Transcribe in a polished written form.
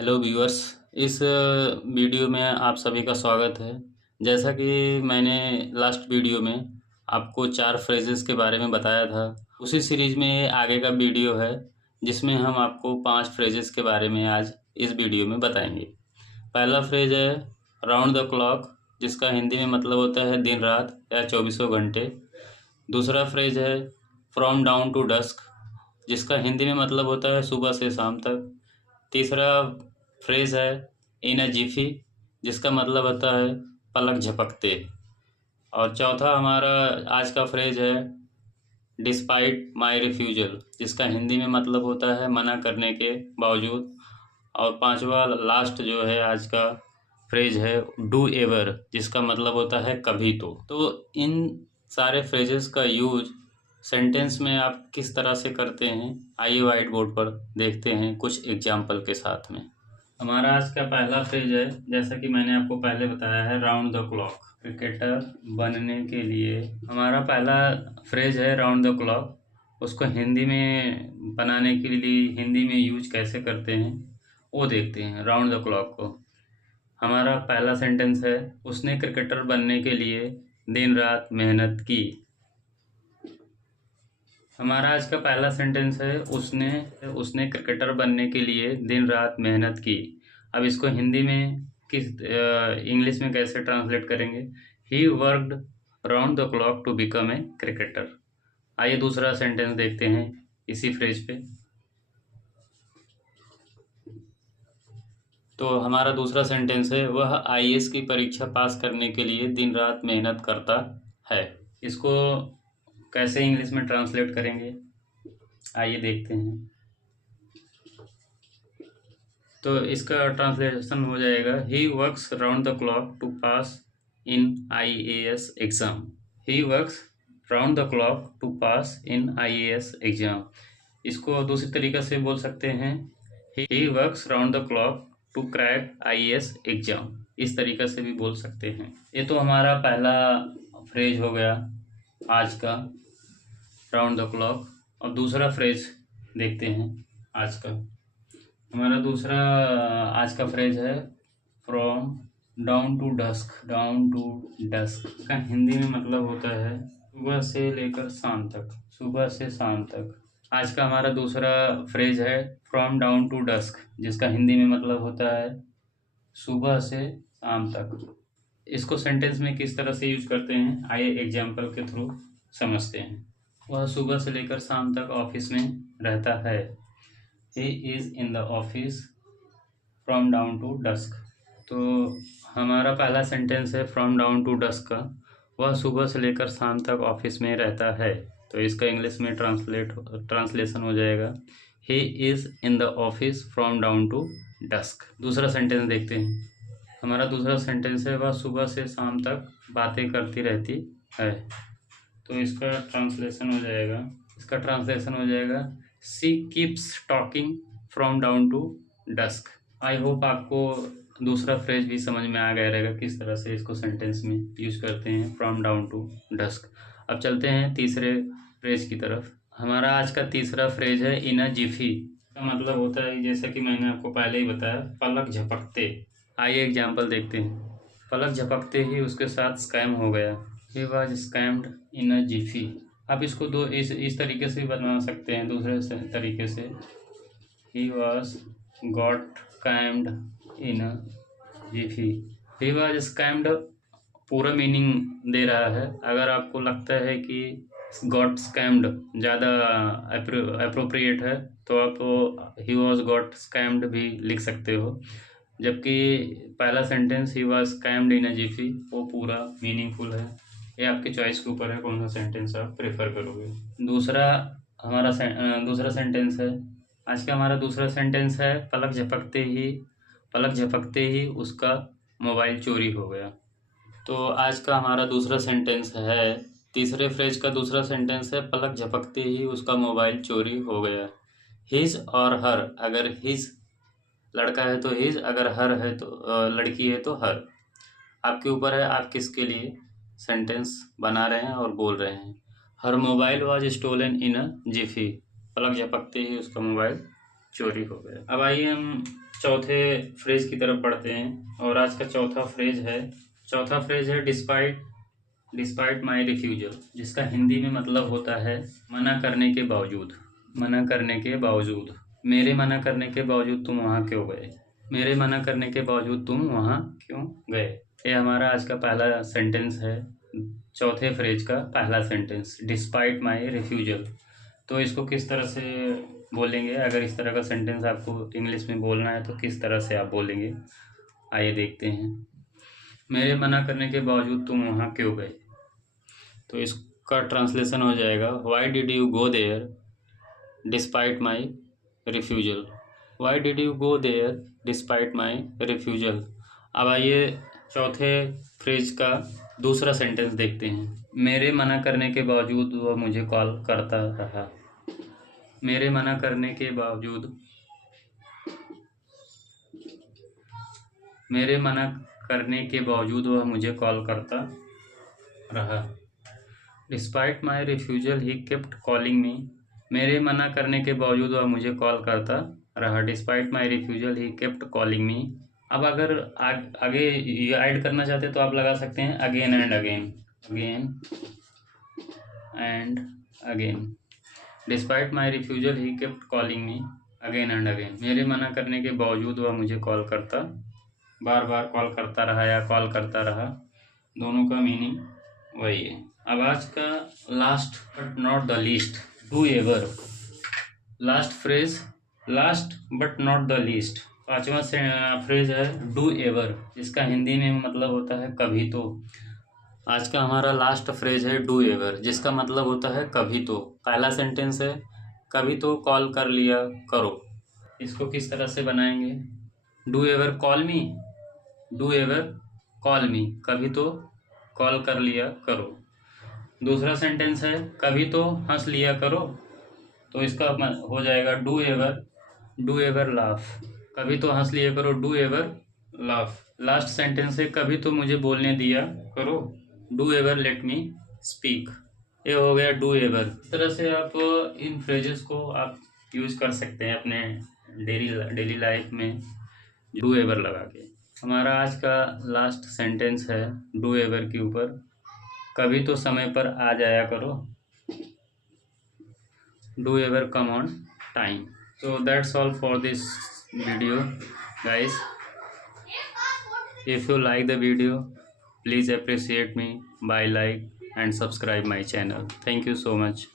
Hello viewers. इस video में आप सभी का स्वागत है। जैसा कि मैंने लास्ट वीडियो में आपको 4 फ्रेजेस के बारे में बताया था, उसी सीरीज़ में ये आगे का वीडियो है जिसमें हम आपको 5 फ्रेजेस के बारे में आज इस वीडियो में बताएंगे। पहला फ्रेज है राउंड द क्लॉक, जिसका हिंदी में मतलब होता है दिन रात या चौबीसों घंटे। दूसरा फ्रेज है फ्रॉम डाउन टू डस्क, जिसका हिंदी में मतलब होता है सुबह से शाम तक। तीसरा फ्रेज है इन अ जिफी, जिसका मतलब होता है पलक झपकते। और चौथा हमारा आज का फ्रेज है डिस्पाइट माय रिफ्यूजल, जिसका हिंदी में मतलब होता है मना करने के बावजूद। और पांचवा लास्ट जो है आज का फ्रेज है डू एवर, जिसका मतलब होता है कभी तो इन सारे फ्रेजेस का यूज सेंटेंस में आप किस तरह से करते हैं, आइए वाइट बोर्ड पर देखते हैं कुछ एग्जाम्पल के साथ में। हमारा आज का पहला फ्रेज है, जैसा कि मैंने आपको पहले बताया है, राउंड द क्लॉक। क्रिकेटर बनने के लिए हमारा पहला फ्रेज है राउंड द क्लॉक। उसको हिंदी में बनाने के लिए हिंदी में यूज कैसे करते हैं वो देखते हैं। राउंड द क्लॉक को हमारा पहला सेंटेंस है उसने क्रिकेटर बनने के लिए दिन रात मेहनत की। हमारा आज का पहला सेंटेंस है उसने क्रिकेटर बनने के लिए दिन रात मेहनत की। अब इसको हिंदी में किस इंग्लिश में कैसे ट्रांसलेट करेंगे? He worked round the clock to become a cricketer. आइए दूसरा सेंटेंस देखते हैं इसी फ्रेज पे। तो हमारा दूसरा सेंटेंस है वह आईएएस की परीक्षा पास करने के लिए दिन रात मेहनत करता है। इसको कैसे इंग्लिश में ट्रांसलेट करेंगे आइए देखते हैं। तो इसका ट्रांसलेशन हो जाएगा he works round the clock to pass in IAS exam. He works round the clock to pass in IAS exam. इसको दूसरी तरीके से बोल सकते हैं he works round the clock to crack IAS exam. इस तरीके से भी बोल सकते हैं। ये तो हमारा पहला फ्रेज हो गया आज का, राउंड द क्लॉक। और दूसरा फ्रेज देखते हैं आज का। हमारा दूसरा आज का फ्रेज है from dawn to dusk. Dawn to dusk का हिंदी में मतलब होता है सुबह से लेकर शाम तक। सुबह से शाम तक। आज का हमारा दूसरा फ्रेज है फ्रॉम डाउन टू डस्क, जिसका हिंदी में मतलब होता है सुबह से शाम तक। इसको सेंटेंस में किस तरह से यूज करते हैं आइए एग्जाम्पल के थ्रू समझते हैं। वह सुबह से लेकर शाम तक ऑफिस में रहता है। He is in the office from down to dusk। तो हमारा पहला सेंटेंस है फ्रॉम डाउन टू डस्क का, वह सुबह से लेकर शाम तक ऑफिस में रहता है। तो इसका इंग्लिश में ट्रांसलेशन हो जाएगा he is in the office from dawn to dusk. दूसरा सेंटेंस देखते हैं। हमारा दूसरा सेंटेंस है वह सुबह से शाम तक बातें करती रहती है। तो इसका ट्रांसलेशन हो जाएगा she keeps talking from dawn to dusk. I hope आपको दूसरा फ्रेज भी समझ में आ गया रहेगा किस तरह से इसको सेंटेंस में यूज करते हैं फ्रॉम डाउन टू डस्क। अब चलते हैं तीसरे फ्रेज की तरफ। हमारा आज का तीसरा फ्रेज है इन अ जिफी। का मतलब होता है जैसा कि मैंने आपको पहले ही बताया पलक झपकते। आइए एग्जाम्पल देखते हैं। पलक झपकते ही उसके साथ स्कैम हो गया। ही वॉज स्कैम्ड इन अ जिफी। आप इसको दो इस तरीके से बना सकते हैं दूसरे तरीके से he was got scammed in a Zifi. He was scammed पूरा मीनिंग दे रहा है। अगर आपको लगता है कि गॉट स्कैम्ड ज़्यादा अप्रोप्रिएट है तो आप ही वॉज गॉट स्कैम्ड भी लिख सकते हो, जबकि पहला सेंटेंस ही वॉज स्कैम्ड इन अ जिफी वो पूरा मीनिंगफुल है। ये आपके चॉइस के ऊपर है कौन सा सेंटेंस आप प्रेफर करोगे। दूसरा सेंटेंस है आज का। हमारा दूसरा सेंटेंस है पलक झपकते ही उसका मोबाइल चोरी हो गया। तो आज का हमारा दूसरा सेंटेंस है तीसरे फ्रेज का दूसरा सेंटेंस है पलक झपकते ही उसका मोबाइल चोरी हो गया। हिज और हर, अगर हिज लड़का है तो हिज, अगर हर है तो लड़की है तो हर। आपके ऊपर है आप किसके लिए सेंटेंस बना रहे हैं और बोल रहे हैं। हर मोबाइल वाज स्टोलन इन अ जिफी। पलक झपकते ही उसका मोबाइल चोरी हो गया। अब आइए हम चौथे फ्रेज की तरफ बढ़ते हैं और आज का चौथा फ्रेज है डिस्पाइट माई रिफ्यूजल, जिसका हिंदी में मतलब होता है मना करने के बावजूद। मेरे मना करने के बावजूद तुम वहाँ क्यों गए? मेरे मना करने के बावजूद तुम वहाँ क्यों गए? ये हमारा आज का पहला सेंटेंस है, चौथे फ्रेज का पहला सेंटेंस, डिस्पाइट माई रिफ्यूजल। तो इसको किस तरह से बोलेंगे? अगर इस तरह का सेंटेंस आपको इंग्लिश में बोलना है तो किस तरह से आप बोलेंगे, आइए देखते हैं। मेरे मना करने के बावजूद तुम वहाँ क्यों गए? तो इसका ट्रांसलेशन हो जाएगा, why did you go there despite my refusal. Why did you go there despite my refusal. अब आइए चौथे फ्रेज का दूसरा सेंटेंस देखते हैं। मेरे मना करने के बावजूद वह मुझे कॉल करता रहा। मेरे मना करने के बावजूद वह मुझे कॉल करता रहा। Despite my refusal he kept calling me. मेरे मना करने के बावजूद वह मुझे कॉल करता रहा। Despite my refusal he kept calling me. अब अगर आगे ये ऐड करना चाहते तो आप लगा सकते हैं again and again. Despite my refusal he kept calling me again and again. मेरे मना करने के बावजूद वह मुझे बार बार कॉल करता रहा या कॉल करता रहा, दोनों का मीनिंग वही है। अब आज का last but not the least, do ever. Last but not the least, पांचवा फ्रेज है डू एवर, जिसका हिंदी में मतलब होता है कभी तो। आज का हमारा लास्ट फ्रेज है डू एवर, जिसका मतलब होता है कभी तो। पहला सेंटेंस है कभी तो कॉल कर लिया करो। इसको किस तरह से बनाएंगे? डू एवर कॉल मी, कभी तो कॉल कर लिया करो। दूसरा सेंटेंस है कभी तो हंस लिया करो, तो इसका हो जाएगा डू एवर लाफ। कभी तो हंस लिया करो, do ever laugh. Last sentence है कभी तो मुझे बोलने दिया करो, do ever let me speak. ये हो गया डू एवर। इस तरह से आप इन फ्रेजेस को आप यूज कर सकते हैं अपने डेली लाइफ में, डू एवर लगा के। हमारा आज का लास्ट सेंटेंस है डू एवर के ऊपर, कभी तो समय पर आ जाया करो, do ever come on time. So that's all for this video, guys. If you like the video, please appreciate me by like and subscribe my channel. Thank you so much.